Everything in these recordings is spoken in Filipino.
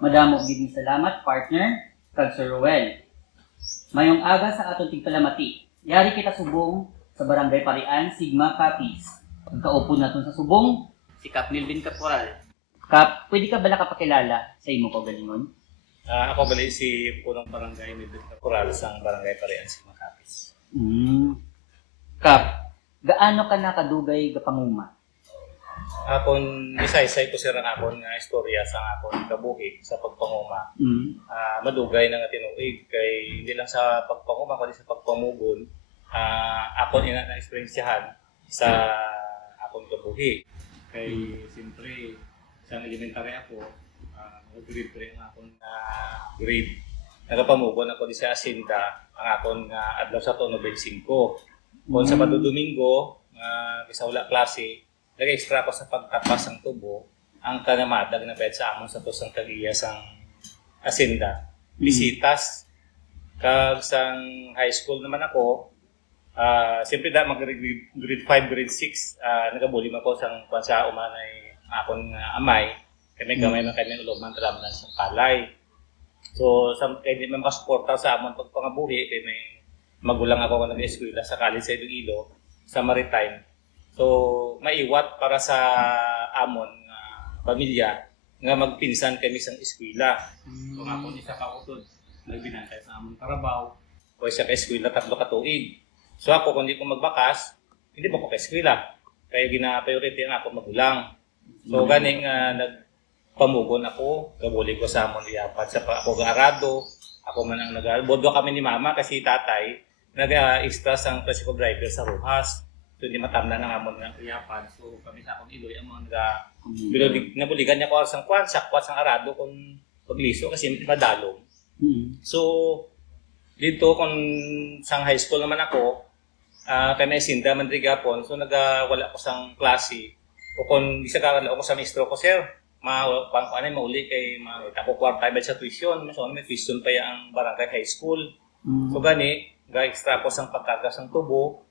Madamo gid ni salamat partner kag Sir Ruel. Mayong aga sa aton tigpalamati. Yari kita subong sa Barangay Parian, Sigma Capiz. Pagkaupo naton sa subong, si Kap Nilvin Caporal. Kap, pwede ka bala kapakilala sa imo kaugalingon? Ako bali si Punong Barangay Nilvin Caporal sa Barangay Parian, Sigma Capiz. Kap, gaano ka nakadugay gapanguma? Akon isa-isay ko sir ang akon nga istorya sa akon kabuhi sa pagpanguma. Madugay na nga tinuig kay hindi lang sa pagpanguma kundi sa pagpamugon. Akon ina na eksperyensyahan sa akon kabuhi. Kay siyempre sa elementary ako, grade 3 ang akon grade. Nagapamugon ako di sa Asinda ang akon nga adlaw sa tuno 25. Kung sa Domingo, isa wala klase, nag-extra ako sa pagtapas ng tubo, ang kanamadag na pwede sa amon sa tusang tagiya sang Asinda. Bisitas. Kag sang high school naman ako, siyempre mag-grade 5, grade 6, nagabulim ako sang sa umanay akong amay, kaya may gamay man kami ulogman talamnan sa palay. So, kaya di man masuporta sa amon pagpangabuhi, kaya may magulang ako kung nag-eskwela sa college sa Iloilo, sa Maritime. So, maiwat para sa amon pamilya nga magpinsan kami sa eskwela. So, nga po isa pa utod, nagbinantay sa amon Carabao, o isa ka eskwela 3 ka tuig. So, ako kung di ko magbakas, hindi mo ko ka-eskwela. Kaya gina-priority ang ako magulang. So, ganing nagpamugon ako, gabuli ko sa amon liyapat sa ako gaarado, ako man ang bodo kami ni mama kasi tatay, nag-extra sang tricycle driver sa Rojas. So, hindi matamna ng amon ng iyapan. So, kami sa akong iloy, ang mga nabuligan niya ko sang kwan, sakwat sang arado kung pagliso kasi madalong. So, dito kung sang high school naman ako, kay may Sinda, Mandrigapon, so wala ko sang klase. O kung isa kakala ako sa maestro ko, sir, mauli kay ako kwarta ba sa tuition. So, may tuition pa ang barangay high school. So, gani, ga-extra ko sang pagkagas ng tubo,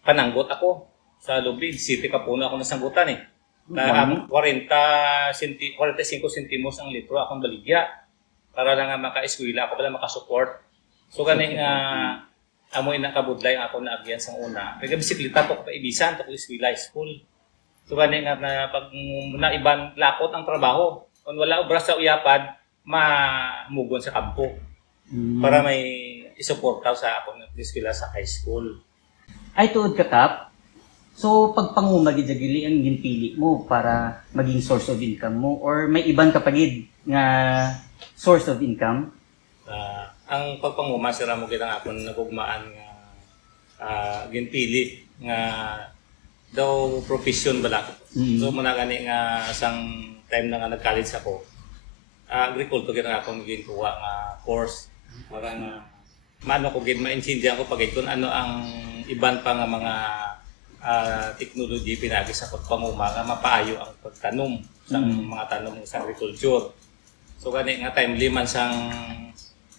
pananggot ako sa Lubid. City Kapuno ako nasanggutan eh. 45 sentimos ang litro akong baligya para lang maka-eskwela ako pala makasupport. So ganing amoy na kabudlay ako na agyan sang una. Kaya bisikleta to ko pa ibisan to ko eskwela school. So ganing na pag iban lakot ang trabaho. Kung wala obra sa uyapad, mamugon sa kampo. Para may isuportaw sa akong eskwela sa high school. Ay tuod ka, Kap. So, pagpanguma gid gili ang ginpili mo para maging source of income mo or may iban ka pagid nga source of income? Ang pagpanguma sira mo gid ang akon nagugmaan nga ginpili nga daw profession bala. So muna gani nga sang time na nga nag-college ako. Agriculture gid ang akong ginkuha nga course. Parang maano ko gid ma-intindihan ko pagay kung ano ang iban pa nga mga technology pinagi sa pagpanguma nga mapaayo ang pagtanom sa mga tanom sa agriculture. So gani nga timely man sang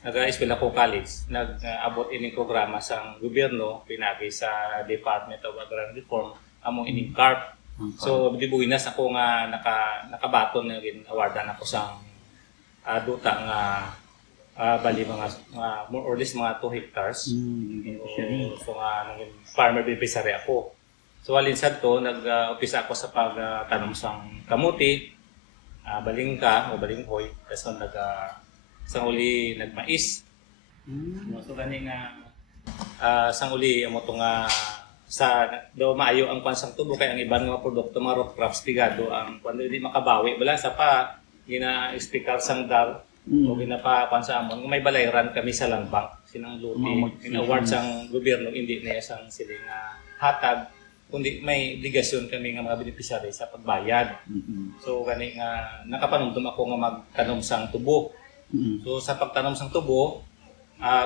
nag-eskwela ko college, nag-abot ining programa sa gobyerno pinagi sa Department of Agrarian Reform among ining CARP. So dibuinas ako nga nakabaton nga gin-awardan ako sa duta nga bali mga more or less mga 2 hectares. So nga farmer beneficiary ako. So alinsad to nag-umpisa ako sa pagtanom sang kamuti, balingka o balinghoy, tapos sang uli nagmais. So gani nga sang uli amo to nga sa daw maayo ang pansang tubo kay ang iban nga produkto mga root crops tigado ang kuno di makabawi bala sa pa gina-speakal sang dar o ginapa pansa amon may balayran kami sa Langbang sinang luti in-award sang gobyerno hindi na sang siling hatag kundi may obligasyon kami nga mga beneficiary sa pagbayad. So gani nga nakapanumdum ako nga magtanom sang tubo. So sa pagtanom sang tubo,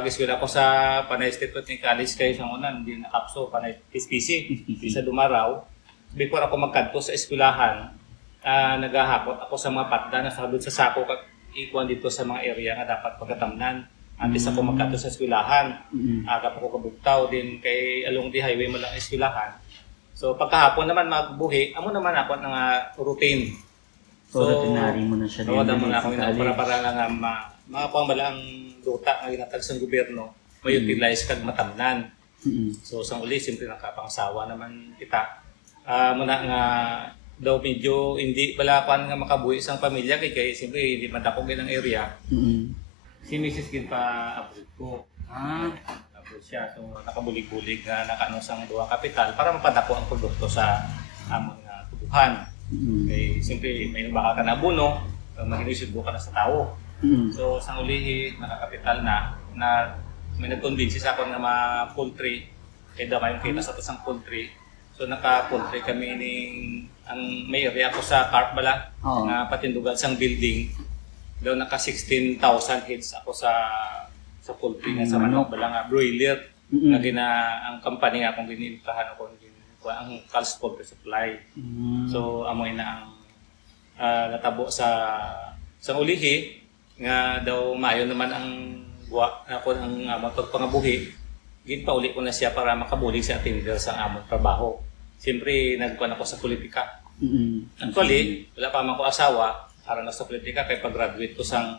giswela ko sa Panay State Technical College kay sa una hindi nakapso Panay SPC sa Dumaraw. Before ako magkadto sa eskwelahan, naghahakot ako sa mga patda na sabot sa sako kag ikuan dito sa mga area nga dapat pagkatamnan. Antes ako magkadto sa eskwelahan, aga pa ko kabugtaw din kay along the highway mo lang eskwelahan. So pagkahapon naman magbuhi, amo naman ako ng routine. So, routinary mo na siya din. Mo na ako sa para lang mga pambalang duta nga ginatag sa gobyerno, ma-utilize kag matamnan. So sang uli siyempre nakapangsawa naman kita. Muna nga daw medyo hindi balakan nga makabuhi isang pamilya kay siyempre hindi madakog ang area. Si Mrs. Gin pa abroad ko. Abroad siya. So nakabulig-bulig nga nakano sang duha kapital para mapadako ang produkto sa among tubuhan. Kay siyempre may baka ka na abono, mag-inisip ka na sa tao. So sang uli nakakapital na may nag-convince sa akin na ma-poultry. Kaya daw kayong kita sa tasang poultry. So naka-poultry kami ang may area ko sa carp bala na patindugan sang building. Daw naka 16,000 heads ako sa poultry nga sa manok bala nga broiler. Na ang company nga akong ginilitahan ako ang Carl's Poultry Supply. So amoy na ang natabo sa ulihi nga daw maayo naman ang buwa ako ang pagpangabuhi. Gin pa uli ko na siya para makabulig sa attender sa among trabaho. Siyempre nagkuan ako sa politika. Actually, wala pa man ko asawa para na sa politika kay pag-graduate ko sang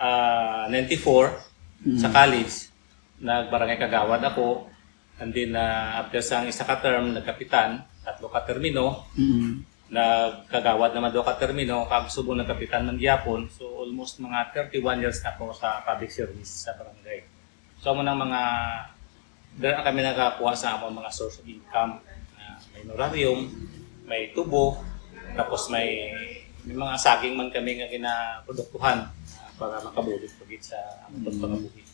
1994 sa college. Nagbarangay kagawad ako. And then, after sang isa ka term, nagkapitan, 3 ka termino. Nagkagawad naman 2 ka termino, kagsubo nagkapitan ng Gyapon. So, almost mga 31 years na ako sa public service sa barangay. So, amo nang doon kami nakakuha sa among mga source of income. May honorarium, may tubo, tapos may mga saging man kami nga ginaproduktuhan para makabulit pagit sa among pagpangabuhi.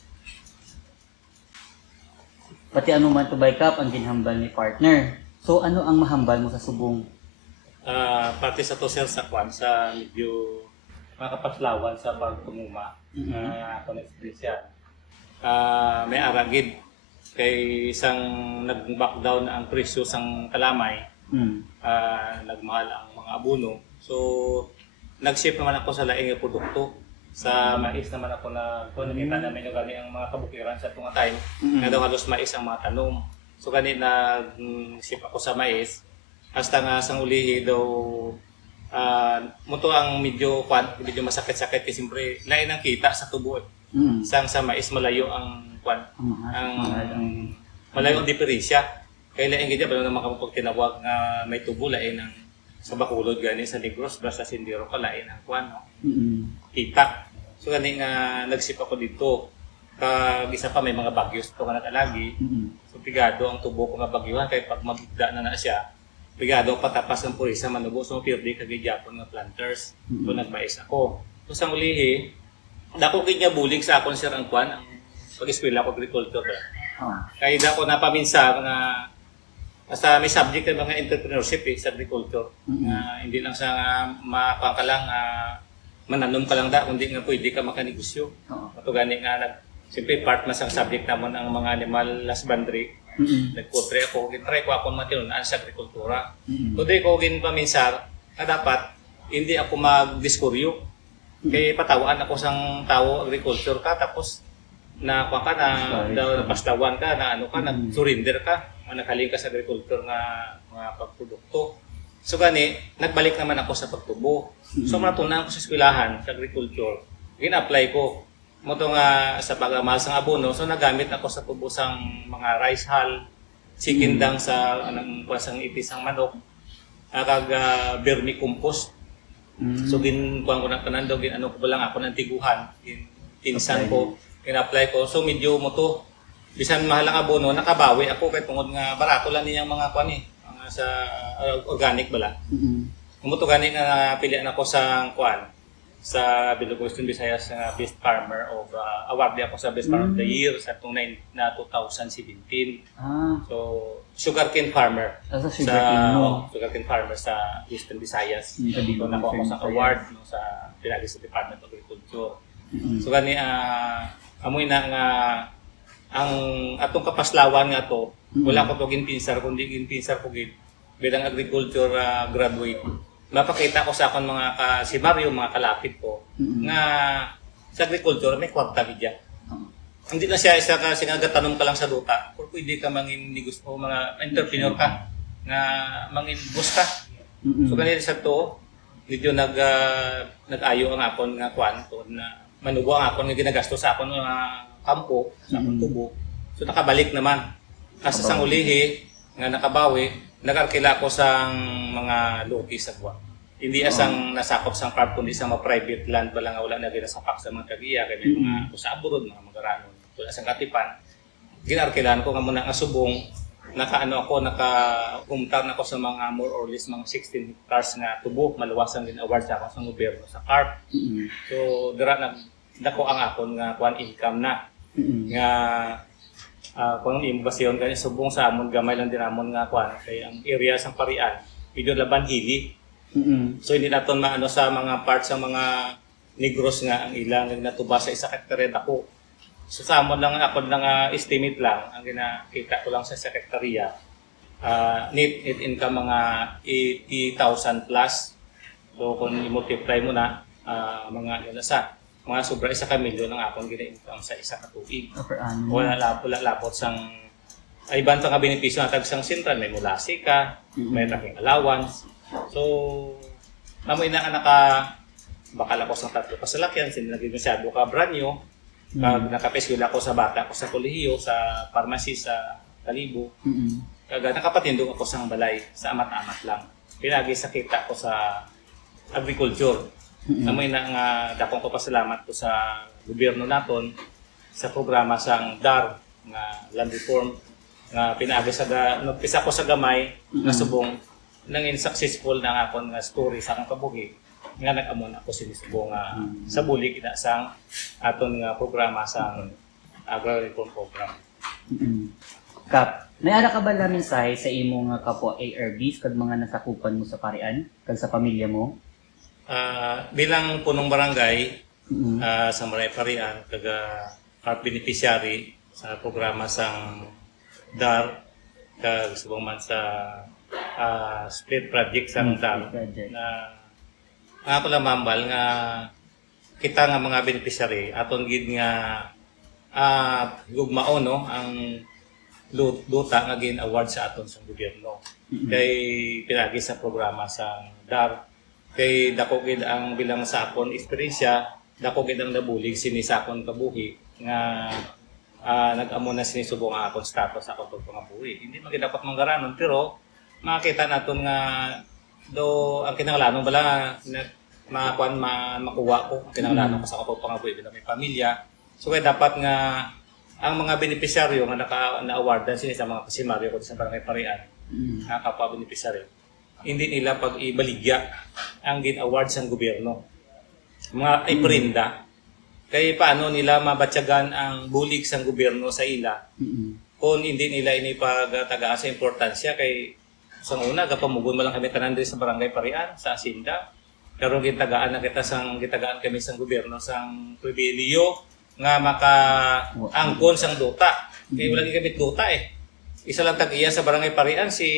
Pati ano man to by cup ang ginhambal ni partner. So ano ang mahambal mo sa subong? Parte sa to sir sa kwan sa medyo makapaslawan sa pagtunguma. Ako na-experience yan. May aragid kay isang nag-back down ang presyo sang kalamay. Nagmahal ang mga abono. So nag-ship naman ako sa laing nga produkto. Sa mais naman ako nakita namin yung gani ang mga kabukiran sa tunga time nga daw halos mais ang mga tanom. So gani nag-ship ako sa mais hasta nga sang ulihi daw muto ang medyo masakit-sakit kasi siyempre lain ang kita sa tubo. Sang sa mais malayo ang malayo ang diferensya. Kaya lain gid ba na makapag tinawag nga may tubo lain ang sa Bacolod gani sa Negros basta Sindiro ka lain ang kita. So gani nga nagsip ako dito. Kag isa pa may mga bagyos to nga nagalagi. So pigado ang tubo ko nga bagyuhan kay pag magda na siya. Pigado patapas ng purisa manubo so pirdi kag Gyapon nga planters. So nagmais ako. So sang ulihi dako gid nga bulig sa akon sir ang pag-eskwela ko agriculture. Kay dako napaminsa nga basta may subject ng mga entrepreneurship sa agriculture. Hindi lang sa mapangkalang mananom ka lang kundi nga pwede ka makanegosyo. Ito gani nga siyempre part mas ang subject namon ang mga animal husbandry. Nagpotre ako, gintry ko akong matinunan sa agrikultura. Today ko ginpaminsar na dapat hindi ako magdiskuryo. Kaya patawaan ako sang tao agriculture ka tapos na napaslawan ka, na nag-surrender ka. Naghaling ka sa agriculture nga mga pagprodukto. So gani, nagbalik naman ako sa pagtubo. So matunan ko sa eskwelahan sa agriculture. Gin-apply ko mo to nga sa pagmamahal sang abono. So nagamit ako sa tubo sang mga rice hull, sikindang sa sang ipis sang manok, kag vermicompost. So ginkuan ko na tanan daw ko ba lang ako ng tiguhan, tinsan ko, gin-apply ko. So medyo mo to bisan mahal ang abono, nakabawi ako kay tungod nga barato lang niyang mga mga sa organic bala. Umuto gani nga pilian ako sa sa Bilog Western Visayas nga Best Farmer of award ako sa Best Farmer of the Year sa 2017. So sugarcane farmer. Sugarcane farmer sa Western Visayas. So nakuha ko sa award sa pinagi sa Department of Agriculture. So gani amoy na nga ang atong kapaslawan nga to wala ko to ginpinsar kundi ginpinsar ko gid bilang agriculture graduate mapakita ko sa akon mga si Mario mga kalapit ko nga sa agriculture may kwarta gid. Hindi na siya isa ka sinagatanom ka lang sa duta pwede ka mangin negosyo o mga entrepreneur ka nga mangin boss ka. So kanina sa to, medyo nag-ayo ang akon nga kwan to na manubo ang akon nga ginagastos sa akon nga kampo, sa akon tubo. So nakabalik naman. Kasi sang ulihi nga nakabawi, nag-arkila ko sa mga loki sa buwan. Hindi asang nasakop sang farm kundi sa mga private land ba lang wala na ginasapak sa mga kagiya kay mga sa abroad mga magaranon. Wala sang katipan. Ginarkilan ko nga muna nga subong naka-kumtar na ako sa mga more or less mga 16 hectares nga tubo, maluwasan din award sa ako sa gobyerno sa carp. So dira dako ang akon nga kuan income na. Nga kung imbasyon kani subong sa amon gamay lang din amon nga kuan kay ang area sang parian medyo laban hili. So hindi naton maano sa mga parts sa mga negros nga ang ilang natuba sa isa hektarya dako. So sa amon lang ako lang estimate lang ang ginakita ko lang sa sekretariya net income mga 80,000 plus. So kung i-multiply mo na mga mga sobra 1 milyon ang akong gina-income sa isa ka tuig. Wala lapot sang ay banta nga benepisyo na tagsang sentral may mulasi ka, may tracking allowance. So namoy na bakal ako sa 3 kasalakyan, sinilagay mo sa ka brand new. Nakapesyul ako sa bata ako sa kolehiyo, sa pharmacy sa Kalibo. Nakapatindog ako sa balay, sa amat-amat lang. Pinagi sa kita ko sa agriculture. Namoy na nga dakong ko pasalamat ko sa gobyerno naton sa programa sang DAR nga land reform nga pinagi sa nagpisa ko sa gamay nga subong nangin successful na akon nga story sa akong kabuhi. Nga nag-amon ako sinisubong sa bulig ina sang aton nga programa sang agri-reform program. Kap, may ara ka ba na mensahe sa imong kapwa ARBs kag mga nasakupan mo sa parian kag sa pamilya mo? Bilang punong barangay sa Maray Parian kag beneficiary sa programa sang DAR kag subong man sa split project sang DAR na ako lang mambal nga kita nga mga beneficiary aton gid nga gugmao no ang duta nga gin award sa aton sa gobyerno kay pinagi sa programa sa DAR kay dako gid ang bilang sa akon eksperyensya dako gid ang nabulig sini sa akon kabuhi nga nag-amo na sinisubong ang akon status sa akon pagpangabuhi hindi man gid dapat manggaranon pero makita naton nga do ang kinahanglanon bala makuha ko ang kinahanglanon ko sa akong pagpangabuhi bilang may pamilya. So kaya dapat nga ang mga beneficiaryo nga na-awardan sila sa mga kasimaryo ko sa barangay Parian, nga kapwa beneficiaryo, hindi nila pag-ibaligya ang gin-award sa gobyerno. Mga iprinda, kaya paano nila mabatyagan ang bulig sa gobyerno sa ila kung hindi nila inipagtagaan sa importansya kay sa una, kapamugon mo lang kami tanan sa barangay Parian, sa Asinda. Karon gitagaan kami sa gobyerno sang pribilehyo nga maka-angkon sang duta. Kaya wala gamit duta eh. Isa lang tag-iya sa barangay Parian si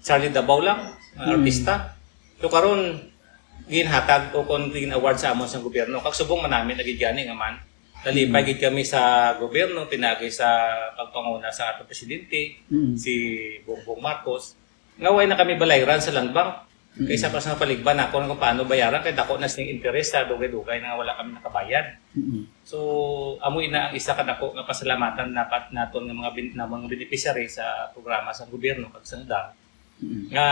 Charlie Dabaw lang, artista. So karon ginhatag o kon gin-award sa amon sang gobyerno. Kag subong man namin nagigani nga man. Nalipay gid kami sa gobyerno pinagi sa pagpanguna sa atong presidente si Bongbong Marcos. Ngaway na kami balayran sa land bank. Kaysa pa sa paligban ako kung paano bayaran kay dako na sing interest sa dugay-dugay na wala kami nakabayad. So amoy na ang isa kadako nga pasalamatan dapat naton nga mga beneficiary sa programa sa gobyerno kag sa DAR. Nga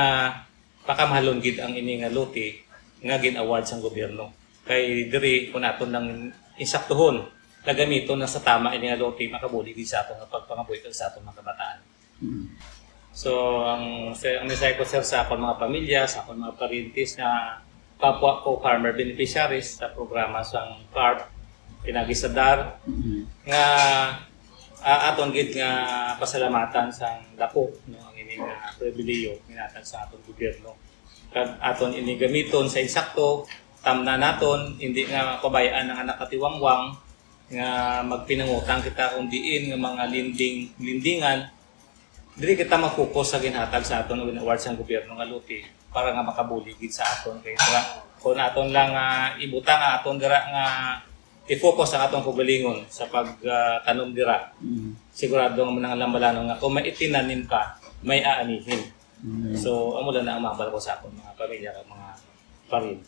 pakamahalon gid ang ini nga lote nga gin-award sa gobyerno. Kay diri kun naton nang insaktuhon gagamiton na sa tama ini nga lote makabuli gid sa atong pagpangabuhi kag sa atong mga kabataan. So, ang mensahe ko sir sa akong mga pamilya, sa akong mga parintis na kapwa ko farmer beneficiaries sa programa sang CARP, pinagi sa DAR, nga aton gid nga pasalamatan sang dako no ang ini nga pribilehyo minatag sa atong gobyerno. Kag aton ini gamiton sa insakto, tamna naton hindi nga pabayaan ang anak katiwangwang nga magpinangutang kita kung diin nga mga lindingan. Dili kita mag-focus sa ginhatag sa aton award sa gobyerno nga lote para nga makabuligid sa aton kay kung aton lang ibutang aton dira nga i-focus ang atong kugalingon sa pagtanom dira. Sigurado ang mga lambalanong nga kung may itinanim ka, may aanihin. So amo lang na ang mabal ko sa akong mga pamilya, mga parin.